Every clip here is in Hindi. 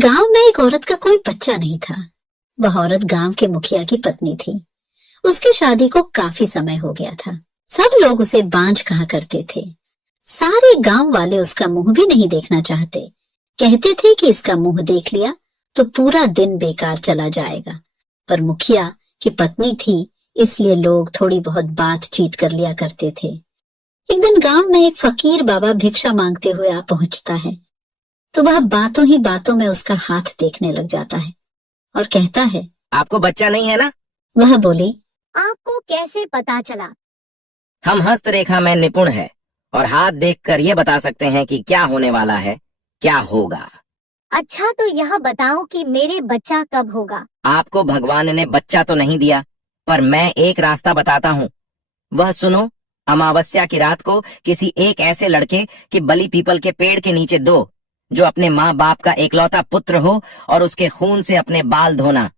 गांव में एक औरत का कोई बच्चा नहीं था। वह औरत गांव के मुखिया की पत्नी थी। उसकी शादी को काफी समय हो गया था। सब लोग उसे बांझ कहा करते थे। सारे गांव वाले उसका मुंह भी नहीं देखना चाहते। कहते थे कि इसका मुंह देख लिया तो पूरा दिन बेकार चला जाएगा। पर मुखिया की पत्नी थी, इसलिए लोग थोड़ी बहुत बातचीत कर लिया करते थे। एक दिन गांव में एक फकीर बाबा भिक्षा मांगते हुए आ पहुंचता है, तो वह बातों ही बातों में उसका हाथ देखने लग जाता है और कहता है, आपको बच्चा नहीं है ना? वह बोली, आपको कैसे पता चला? हम हस्तरेखा में निपुण है और हाथ देखकर ये बता सकते हैं कि क्या होने वाला है, क्या होगा। अच्छा, तो यह बताओ कि मेरे बच्चा कब होगा? आपको भगवान ने बच्चा तो नहीं दिया, पर मैं एक रास्ता बताता हूँ। वह सुनो, अमावस्या की रात को किसी एक ऐसे लड़के की बलि पीपल के पेड़ के नीचे दो जो अपने माँ बाप का एकलौता पुत्र हो, और उसके खून से अपने बाल धोना।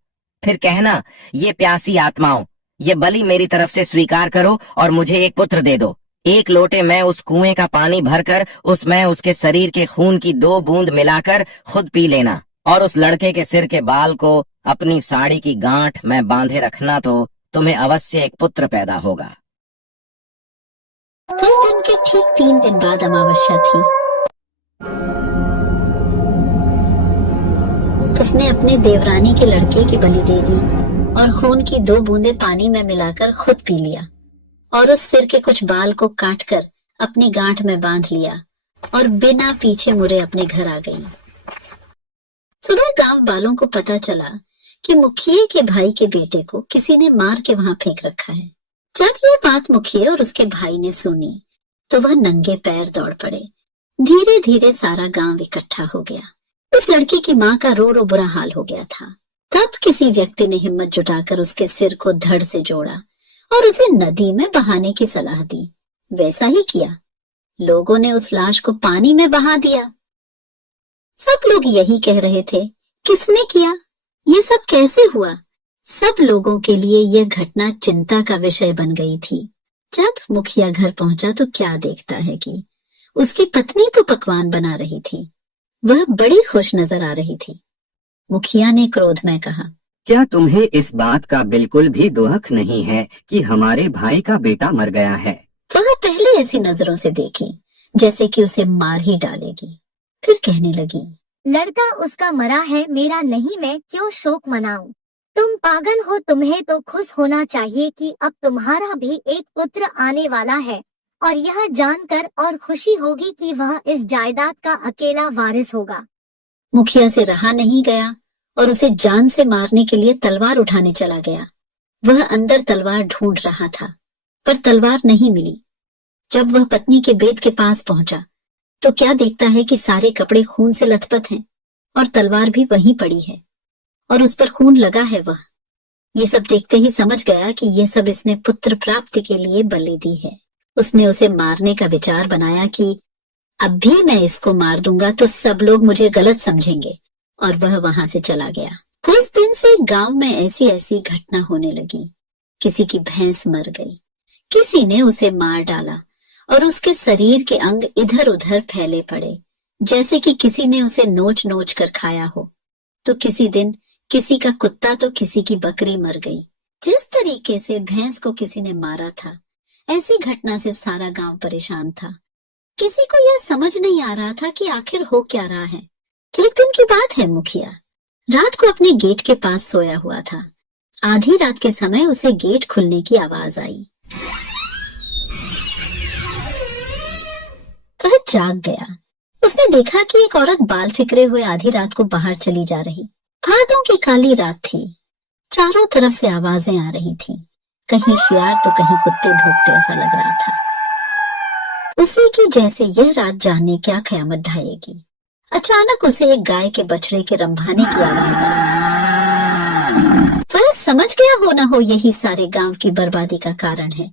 फिर कहना, ये प्यासी आत्माओं, ये बलि मेरी तरफ से स्वीकार करो और मुझे एक पुत्र दे दो। एक लोटे में उस कुएं का पानी भरकर उसमें उसके शरीर के खून की 2 बूंद मिलाकर खुद पी लेना, और उस लड़के के सिर के बाल को अपनी साड़ी की गांठ में बांधे रखना, तो तुम्हें अवश्य एक पुत्र पैदा होगा। उस दिन के ठीक 3 दिन बाद अमावस्या थी। उसने अपने देवरानी के लड़के की बलि दे दी और खून की 2 बूंदें पानी में मिलाकर खुद पी लिया, और उस सिर के कुछ बाल को काटकर अपनी गांठ में बांध लिया और बिना पीछे मुड़े अपने घर आ गई। सुबह गांव वालों को पता चला कि मुखिए के भाई के बेटे को किसी ने मार के वहां फेंक रखा है। जब ये बात मुखिए और उसके भाई ने सुनी तो वह नंगे पैर दौड़ पड़े। धीरे धीरे सारा गांव इकट्ठा हो गया। उस लड़की की माँ का रो रो बुरा हाल हो गया था। तब किसी व्यक्ति ने हिम्मत जुटाकर उसके सिर को धड़ से जोड़ा और उसे नदी में बहाने की सलाह दी। वैसा ही किया। लोगों ने उस लाश को पानी में बहा दिया। सब लोग यही कह रहे थे, किसने किया, ये सब कैसे हुआ? सब लोगों के लिए यह घटना चिंता का विषय बन गई थी। जब मुखिया घर पहुंचा तो क्या देखता है कि उसकी पत्नी तो पकवान बना रही थी। वह बड़ी खुश नजर आ रही थी। मुखिया ने क्रोध में कहा, क्या तुम्हें इस बात का बिल्कुल भी दुख नहीं है कि हमारे भाई का बेटा मर गया है? वह पहले ऐसी नजरों से देखी जैसे कि उसे मार ही डालेगी। फिर कहने लगी, लड़का उसका मरा है, मेरा नहीं, मैं क्यों शोक मनाऊं? तुम पागल हो। तुम्हें तो खुश होना चाहिए कि अब तुम्हारा भी एक पुत्र आने वाला है, और यह जानकर और खुशी होगी कि वह इस जायदाद का अकेला वारिस होगा। मुखिया से रहा नहीं गया और उसे जान से मारने के लिए तलवार उठाने चला गया। वह अंदर तलवार ढूंढ रहा था, पर तलवार नहीं मिली। जब वह पत्नी के बेद के पास पहुंचा तो क्या देखता है कि सारे कपड़े खून से लथपथ हैं और तलवार भी वहीं पड़ी है और उस पर खून लगा है। वह ये सब देखते ही समझ गया कि ये सब इसने पुत्र प्राप्ति के लिए बलि दी है। उसने उसे मारने का विचार बनाया कि अब भी मैं इसको मार दूंगा तो सब लोग मुझे गलत समझेंगे, और वह वहां से चला गया। उस दिन से गांव में ऐसी ऐसी घटना होने लगी। किसी की भैंस मर गई, किसी ने उसे मार डाला और उसके शरीर के अंग इधर उधर फैले पड़े जैसे कि किसी ने उसे नोच नोच कर खाया हो। तो किसी दिन किसी का कुत्ता तो किसी की बकरी मर गई। जिस तरीके से भैंस को किसी ने मारा था, ऐसी घटना से सारा गांव परेशान था। किसी को यह समझ नहीं आ रहा था कि आखिर हो क्या रहा है। एक दिन की बात है, मुखिया रात को अपने गेट के पास सोया हुआ था। आधी रात के समय उसे गेट खुलने की आवाज आई। वह जाग गया। उसने देखा कि एक औरत बाल फिकरे हुए आधी रात को बाहर चली जा रही। भादों की काली रात थी। चारों तरफ से आवाजें आ रही थीं। कहीं शियार तो कहीं कुत्ते भौंकते ऐसा लग रहा था। उसी की जैसे यह रात जाने क्या कयामत ढाएगी। अचानक उसे एक गाय के बछड़े के रंभाने की आवाज आई। वह समझ गया हो न हो यही सारे गांव की बर्बादी का कारण है।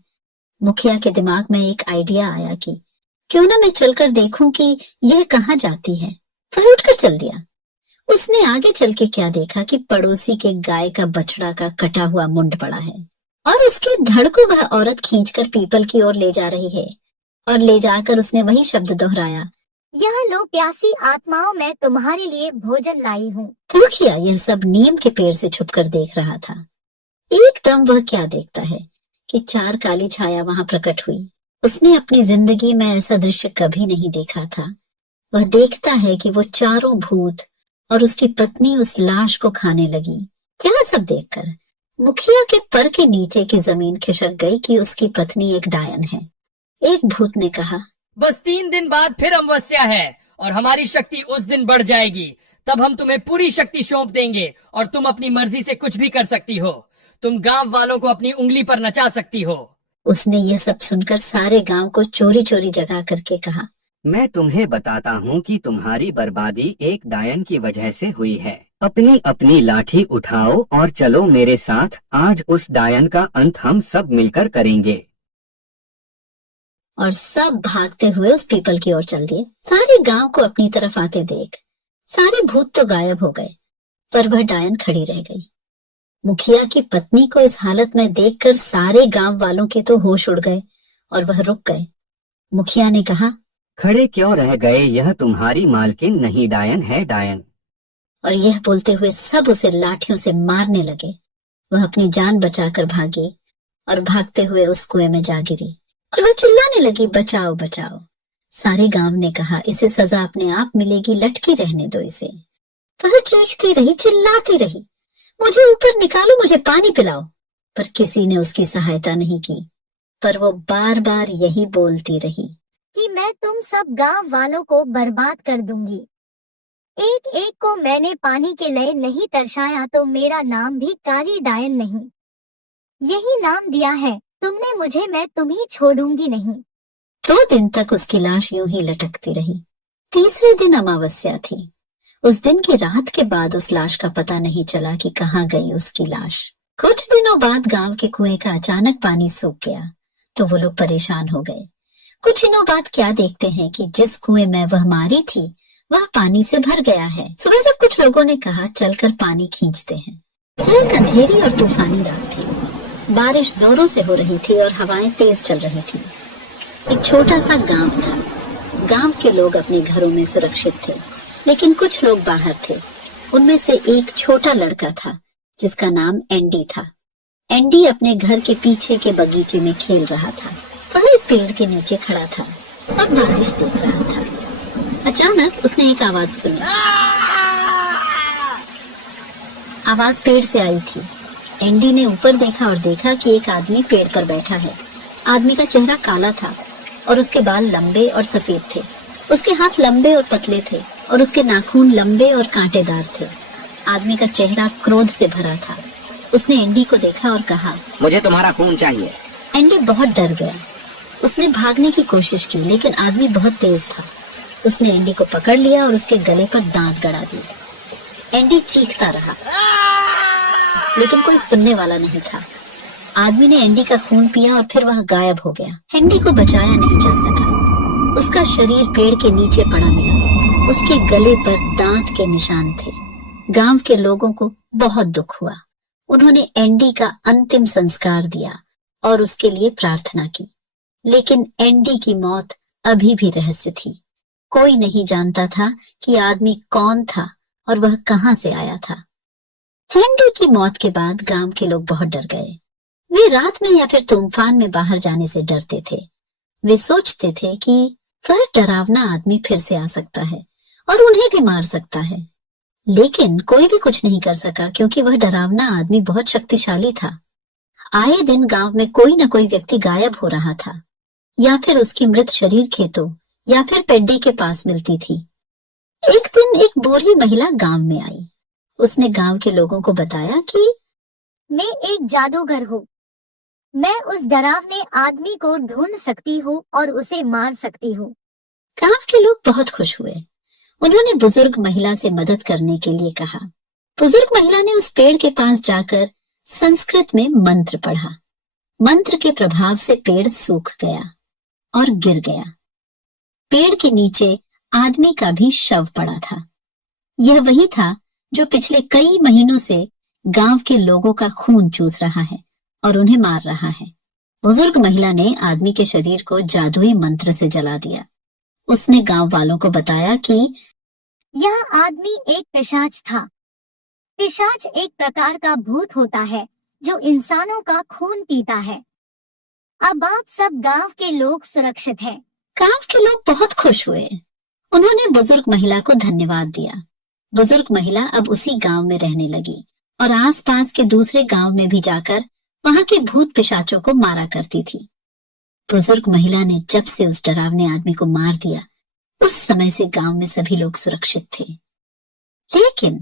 मुखिया के दिमाग में एक आइडिया आया कि क्यों ना मैं चलकर देखूं कि यह कहाँ जाती है। वह उठकर चल दिया। उसने आगे चल के क्या देखा कि पड़ोसी के गाय का बछड़ा का कटा हुआ मुंड पड़ा है और उसके धड़ को वह औरत खींचकर पीपल की ओर ले जा रही है, और ले जाकर उसने वही शब्द दोहराया, यह लो प्यासी आत्माओं, मैं तुम्हारे लिए भोजन लाई हूँ। मुखिया यह सब नीम के पेड़ से छुपकर देख रहा था। एकदम वह क्या देखता है कि 4 काली छाया वहां प्रकट हुई। उसने अपनी जिंदगी में ऐसा दृश्य कभी नहीं देखा था। वह देखता है कि वो चारों भूत और उसकी पत्नी उस लाश को खाने लगी। क्या सब देखकर मुखिया के पर के नीचे की जमीन खिसक गई कि उसकी पत्नी एक डायन है। एक भूत ने कहा, बस 3 दिन बाद फिर अमावस्या है और हमारी शक्ति उस दिन बढ़ जाएगी। तब हम तुम्हें पूरी शक्ति सौंप देंगे और तुम अपनी मर्जी से कुछ भी कर सकती हो। तुम गांव वालों को अपनी उंगली पर नचा सकती हो। उसने यह सब सुनकर सारे गांव को चोरी चोरी जगा करके कहा, मैं तुम्हें बताता हूँ कि तुम्हारी बर्बादी एक डायन की वजह से हुई है। अपनी अपनी लाठी उठाओ और चलो मेरे साथ। आज उस डायन का अंत हम सब मिलकर करेंगे। और सब भागते हुए उस पीपल की ओर चल दिए। सारे गांव को अपनी तरफ आते देख सारे भूत तो गायब हो गए, पर वह डायन खड़ी रह गई। मुखिया की पत्नी को इस हालत में देखकर सारे गांव वालों के तो होश उड़ गए और वह रुक गए। मुखिया ने कहा, खड़े क्यों रह गए? यह तुम्हारी मालकिन नहीं, डायन है, डायन। और यह बोलते हुए सब उसे लाठियों से मारने लगे। वह अपनी जान बचाकर भागी और भागते हुए उस कुएं में जा गिरी और वह चिल्लाने लगी, बचाओ बचाओ। सारे गांव ने कहा, इसे सजा अपने आप मिलेगी, लटकी रहने दो इसे। वह चीखती रही, चिल्लाती रही, मुझे ऊपर निकालो, मुझे पानी पिलाओ। पर किसी ने उसकी सहायता नहीं की। पर वो बार बार यही बोलती रही कि मैं तुम सब गांव वालों को बर्बाद कर दूंगी। एक एक को मैंने पानी के लिए नहीं तरसाया तो मेरा नाम भी काली डायन नहीं, यही नाम दिया है तुमने मुझे, मैं तुम्हें छोड़ूंगी नहीं। 2 दिन तक उसकी लाश यूं ही लटकती रही। तीसरे दिन अमावस्या थी। उस दिन की रात के बाद उस लाश का पता नहीं चला कि कहाँ गई उसकी लाश। कुछ दिनों बाद गांव के कुएं का अचानक पानी सूख गया तो वो लोग परेशान हो गए। कुछ दिनों बाद क्या देखते हैं कि जिस कुएं में वह मारी थी वह पानी से भर गया है। सुबह जब कुछ लोगों ने कहा चलकर पानी खींचते हैं, तो एक अंधेरी और तूफानी रात थी। बारिश जोरों से हो रही थी और हवाएं तेज चल रही थी। एक छोटा सा गांव था। गांव के लोग अपने घरों में सुरक्षित थे, लेकिन कुछ लोग बाहर थे। उनमें से एक छोटा लड़का था जिसका नाम एंडी था। एंडी अपने घर के पीछे के बगीचे में खेल रहा था। वह एक पेड़ के नीचे खड़ा था और बारिश देख रहा था। अचानक उसने एक आवाज सुनी। आवाज पेड़ से आई थी। एंडी ने ऊपर देखा और देखा कि एक आदमी पेड़ पर बैठा है। आदमी का चेहरा काला था और उसके बाल लंबे और सफेद थे। उसके हाथ लंबे और पतले थे और उसके नाखून लंबे और कांटेदार थे। आदमी का चेहरा क्रोध से भरा था। उसने एंडी को देखा और कहा, मुझे तुम्हारा खून चाहिए। एंडी बहुत डर गया। उसने भागने की कोशिश की, लेकिन आदमी बहुत तेज था। उसने एंडी को पकड़ लिया और उसके गले पर दांत गड़ा दिए। एंडी चीखता रहा, लेकिन कोई सुनने वाला नहीं था। आदमी ने एंडी का खून पिया और फिर वह गायब हो गया। एंडी को बचाया नहीं जा सका। उसका शरीर पेड़ के नीचे पड़ा मिला। उसके गले पर दांत के निशान थे। गांव के लोगों को बहुत दुख हुआ। उन्होंने एंडी का अंतिम संस्कार दिया और उसके लिए प्रार्थना की। लेकिन एंडी की मौत अभी भी रहस्य थी। कोई नहीं जानता था कि आदमी कौन था और वह कहां से आया था। एंडी की मौत के बाद गांव के लोग बहुत डर गए। वे रात में या फिर तूफान में बाहर जाने से डरते थे। वे सोचते थे कि वह डरावना आदमी फिर से आ सकता है और उन्हें भी मार सकता है। लेकिन कोई भी कुछ नहीं कर सका क्योंकि वह डरावना आदमी बहुत शक्तिशाली था। आए दिन गांव में कोई न कोई व्यक्ति गायब हो रहा था, या फिर उसकी मृत शरीर खेतों या फिर पेड्डे के पास मिलती थी। एक दिन एक बूढ़ी महिला गांव में आई। उसने गांव के लोगों को बताया कि मैं एक जादूगर हूँ। मैं उस डरावने आदमी को ढूंढ सकती हूँ और उसे मार सकती हूँ। गांव के लोग बहुत खुश हुए। उन्होंने बुजुर्ग महिला से मदद करने के लिए कहा। बुजुर्ग महिला ने उस पेड़ के पास जाकर संस्कृत में मंत्र पढ़ा। मंत्र के प्रभाव से पेड़ सूख गया और गिर गया। पेड़ के नीचे आदमी का भी शव पड़ा था। यह वही था जो पिछले कई महीनों से गांव के लोगों का खून चूस रहा है और उन्हें मार रहा है। बुजुर्ग महिला ने आदमी के शरीर को जादुई मंत्र से जला दिया। उसने गांव वालों को बताया कि यह आदमी एक पिशाच था। पिशाच एक प्रकार का भूत होता है जो इंसानों का खून पीता है। अब आप सब गांव के लोग सुरक्षित हैं। गांव के लोग बहुत खुश हुए। उन्होंने बुजुर्ग महिला को धन्यवाद दिया। बुजुर्ग महिला अब उसी गांव में रहने लगी और आसपास के दूसरे गांव में भी जाकर वहां के भूत पिशाचों को मारा करती थी। बुजुर्ग महिला ने जब से उस डरावने आदमी को मार दिया, उस समय से गांव में सभी लोग सुरक्षित थे। लेकिन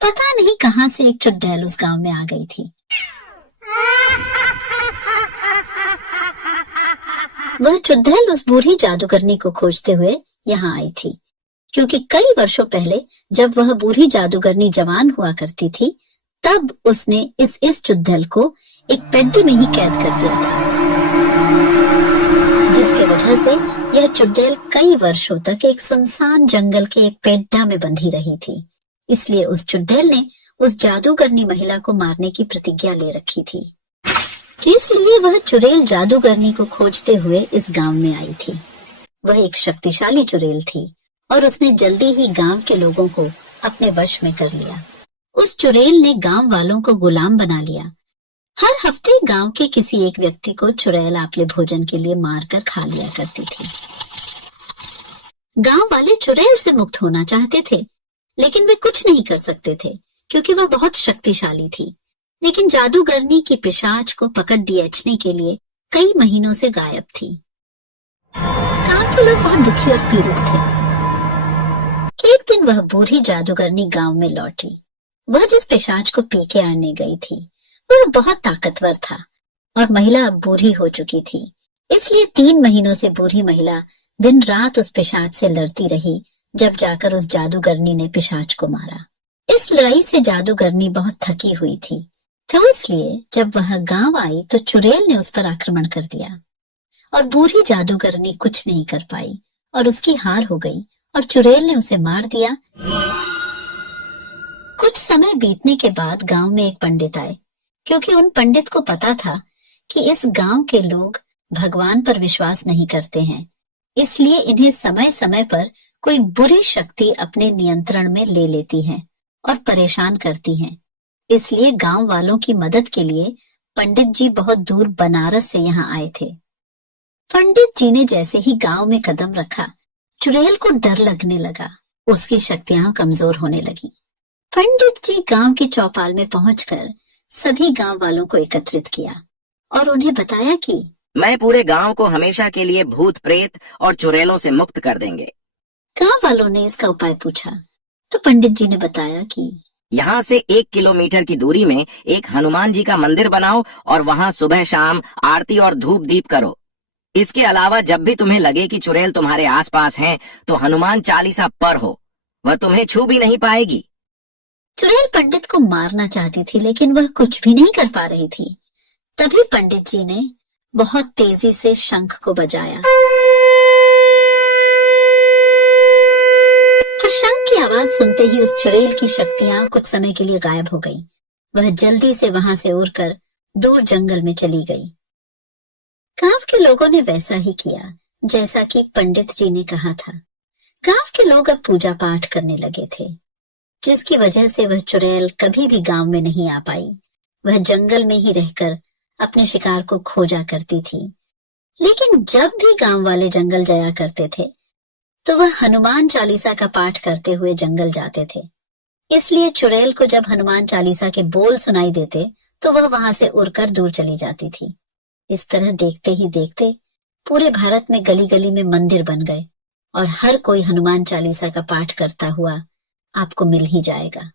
पता नहीं कहां से एक चुड़ैल उस गांव में आ गई थी। वह चुड़ैल उस बूढ़ी जादूगरनी को खोजते हुए यहाँ आई थी, क्योंकि कई वर्षों पहले जब वह बूढ़ी जादूगरनी जवान हुआ करती थी, तब उसने इस चुड़ैल को एक पेड्डी में ही कैद कर दिया था, जिसके वजह से यह चुड़ैल कई वर्षों तक एक सुनसान जंगल के एक पेड्डा में बंधी रही थी। इसलिए उस चुड़ैल ने उस जादूगरनी महिला को मारने की प्रतिज्ञा ले रखी थी। इसलिए वह चुड़ैल जादूगरनी को खोजते हुए इस गांव में आई थी। वह एक शक्तिशाली चुड़ैल थी और उसने जल्दी ही गांव के लोगों को अपने वश में कर लिया। उस चुड़ैल ने गांव वालों को गुलाम बना लिया। हर हफ्ते गांव के किसी एक व्यक्ति को चुड़ैल आपले भोजन के लिए मारकर खा लिया करती थी। गांव वाले चुड़ैल से मुक्त होना चाहते थे, लेकिन वे कुछ नहीं कर सकते थे क्योंकि वह बहुत शक्तिशाली थी। लेकिन जादूगरनी की पिशाच को पकड़ डीएचने के लिए कई महीनों से गायब थी। गांव के लोग बहुत दुखी और पीड़ित थे। एक दिन वह बूढ़ी जादूगरनी गांव में लौटी। वह जिस पिशाच को पी के आने गई थी, वह बहुत ताकतवर था और महिला अब बूढ़ी हो चुकी थी। इसलिए 3 महीनों से बूढ़ी महिला दिन रात उस पिशाच से लड़ती रही, जब जाकर उस जादूगरनी ने पिशाच को मारा। इस लड़ाई से जादूगरनी बहुत थकी हुई थी, तो इसलिए जब वह गांव आई तो चुड़ैल ने उस पर आक्रमण कर दिया और बूढ़ी जादूगरनी कुछ नहीं कर पाई और उसकी हार हो गई और चुड़ैल ने उसे मार दिया। कुछ समय बीतने के बाद गांव में एक पंडित आए, क्योंकि उन पंडित को पता था कि इस गांव के लोग भगवान पर विश्वास नहीं करते हैं, इसलिए इन्हें समय समय पर कोई बुरी शक्ति अपने नियंत्रण में ले लेती है और परेशान करती है। इसलिए गांव वालों की मदद के लिए पंडित जी बहुत दूर बनारस से यहाँ आए थे। पंडित जी ने जैसे ही गांव में कदम रखा, चुड़ैल को डर लगने लगा। उसकी शक्तियां कमजोर होने लगी। पंडित जी गांव की चौपाल में पहुंचकर सभी गांव वालों को एकत्रित किया और उन्हें बताया कि मैं पूरे गांव को हमेशा के लिए भूत प्रेत और चुड़ैलों से मुक्त कर देंगे। गांव वालों ने इसका उपाय पूछा तो पंडित जी ने बताया कि यहाँ से 1 किलोमीटर की दूरी में एक हनुमान जी का मंदिर बनाओ और वहाँ सुबह शाम आरती और धूप दीप करो। इसके अलावा जब भी तुम्हें लगे कि चुड़ैल तुम्हारे आसपास हैं, तो हनुमान चालीसा पढ़ो, वह तुम्हें छू भी नहीं पाएगी। चुड़ैल पंडित को मारना चाहती थी, लेकिन वह कुछ भी नहीं कर पा रही थी। तभी पंडित जी ने बहुत तेजी से शंख को बजाया और शंख की आवाज सुनते ही उस चुड़ैल की शक्तियां कुछ समय के लिए गायब हो गई। वह जल्दी से वहां से उड़कर दूर जंगल में चली गई। गांव के लोगों ने वैसा ही किया जैसा कि पंडित जी ने कहा था। गांव के लोग अब पूजा पाठ करने लगे थे, जिसकी वजह से वह चुड़ैल कभी भी गांव में नहीं आ पाई। वह जंगल में ही रहकर अपने शिकार को खोजा करती थी। लेकिन जब भी गांव वाले जंगल जाया करते थे, तो वह हनुमान चालीसा का पाठ करते हुए जंगल जाते थे। इसलिए चुड़ैल को जब हनुमान चालीसा के बोल सुनाई देते, तो वह वहां से उड़कर दूर चली जाती थी। इस तरह देखते ही देखते पूरे भारत में गली गली में मंदिर बन गए और हर कोई हनुमान चालीसा का पाठ करता हुआ आपको मिल ही जाएगा।